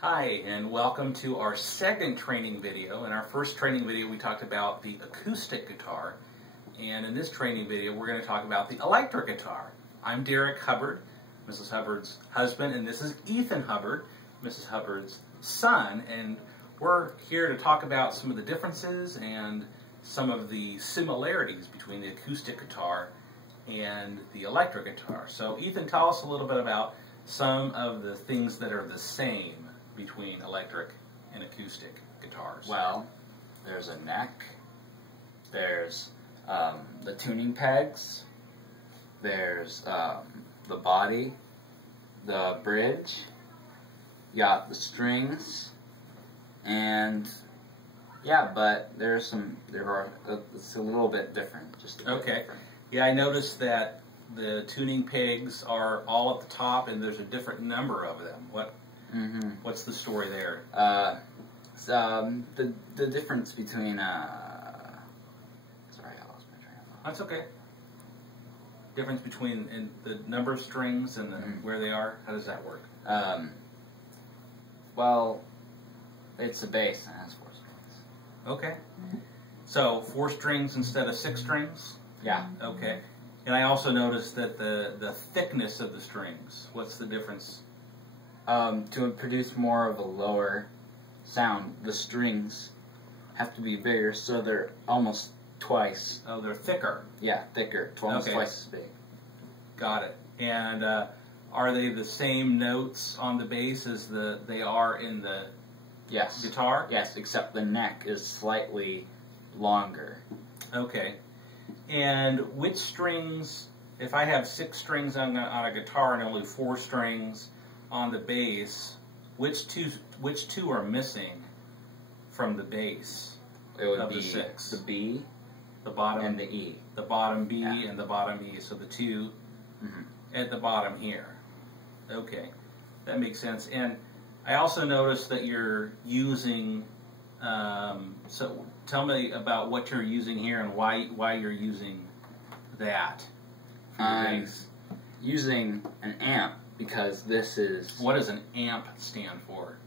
Hi, and welcome to our second training video. In our first training video we talked about the acoustic guitar, and in this training video we're going to talk about the electric guitar. I'm Derek Hubbard, Mrs. Hubbard's husband, and this is Ethan Hubbard, Mrs. Hubbard's son, and we're here to talk about some of the differences and some of the similarities between the acoustic guitar and the electric guitar. So Ethan, tell us a little bit about some of the things that are the same between electric and acoustic guitars. Well, there's a neck, there's the tuning pegs, there's the body, the bridge, you got the strings, and yeah, but it's a little bit different. Just a bit different. Yeah, I noticed that the tuning pegs are all at the top, and there's a different number of them. What's the story there? The difference between sorry, I lost my train of thought. That's okay. Difference between the number of strings and where they are. How does that work? Well, it's a bass and it has 4 strings. Okay. So 4 strings instead of 6 strings? Yeah. Okay. And I also noticed that the thickness of the strings. What's the difference? To produce more of a lower sound, the strings have to be bigger, so they're almost twice. Oh, they're thicker. Yeah, thicker, almost twice as big. Got it. And are they the same notes on the bass as they are in the guitar? Yes, except the neck is slightly longer. Okay. And which strings, if I have 6 strings on a guitar and only 4 strings on the bass, which two are missing from the bass? It would of be the 6? The B, the bottom, and the E. The bottom B and the bottom E. So the 2 at the bottom here. Okay, that makes sense. And I also noticed that you're using. So tell me about what you're using here and why you're using that. I'm using an amp because this is... What does an amp stand for?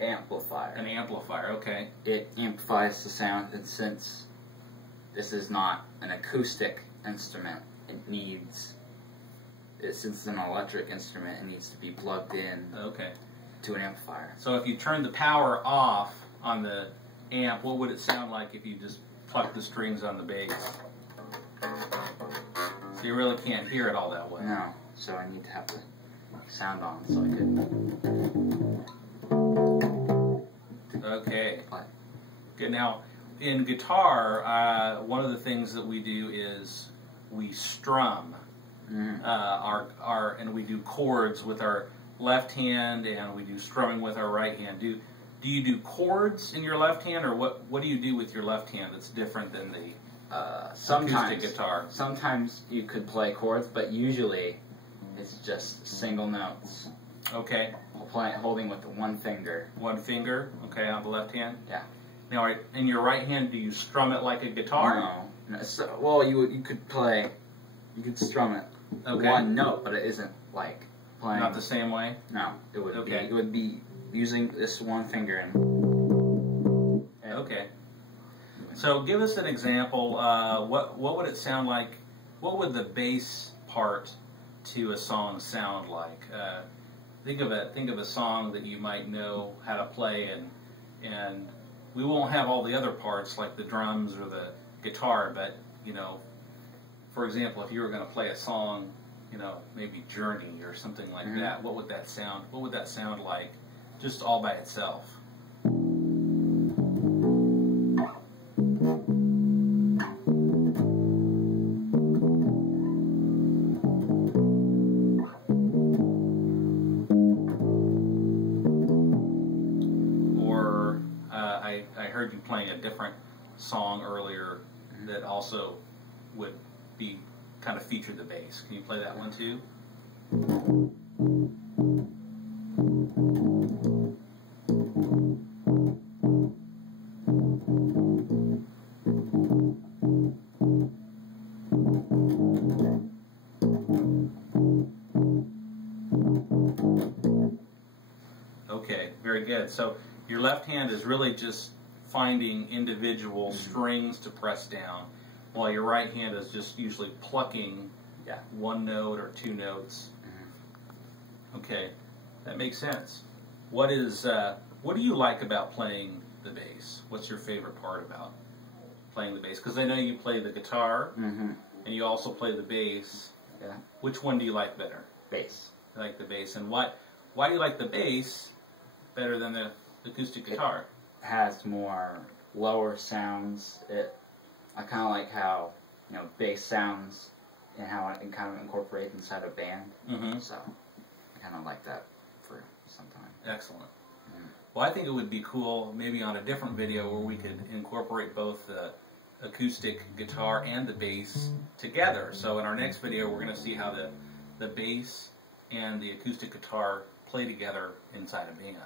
Amplifier. An amplifier, okay. It amplifies the sound, and since this is not an acoustic instrument, since it's an electric instrument, it needs to be plugged in to an amplifier. So if you turn the power off on the amp, what would it sound like if you just plucked the strings on the bass? So you really can't hear it all that well. No, so I need to have the sound on so I could... Okay. Good. Now, in guitar, one of the things that we do is we strum and we do chords with our left hand, and we do strumming with our right hand. Do you do chords in your left hand, or what do you do with your left hand that's different than the acoustic guitar? Sometimes you could play chords, but usually it's just single notes. Okay. Holding with one finger. One finger, okay, on the left hand? Yeah. Now, in your right hand, do you strum it like a guitar? No. So, well, you could strum it one note, but it isn't like playing. Not the same way? No, it would be using this one finger and okay. So give us an example. What would it sound like? What would the bass part to a song sound like? Think of a song that you might know how to play, and we won't have all the other parts like the drums or the guitar, but for example, if you were going to play a song, maybe Journey or something like that, what would that sound? What would that sound like, just all by itself? Or I heard you playing a different song earlier that also would be kind of feature the bass. Can you play that one too? Okay, very good. So your left hand is really just finding individual strings to press down, while your right hand is just usually plucking one note or two notes. Okay, that makes sense. What do you like about playing the bass? What's your favorite part about playing the bass? Because I know you play the guitar, and you also play the bass. Yeah. Which one do you like better? Bass. I like the bass. And why do you like the bass better than the acoustic guitar? It has more lower sounds. I kind of like how bass sounds and how it can kind of incorporate inside a band. So I kind of like that for some time. Excellent. Well, I think it would be cool maybe on a different video where we could incorporate both the acoustic guitar and the bass together. So in our next video, we're going to see how the bass and the acoustic guitar play together inside a band.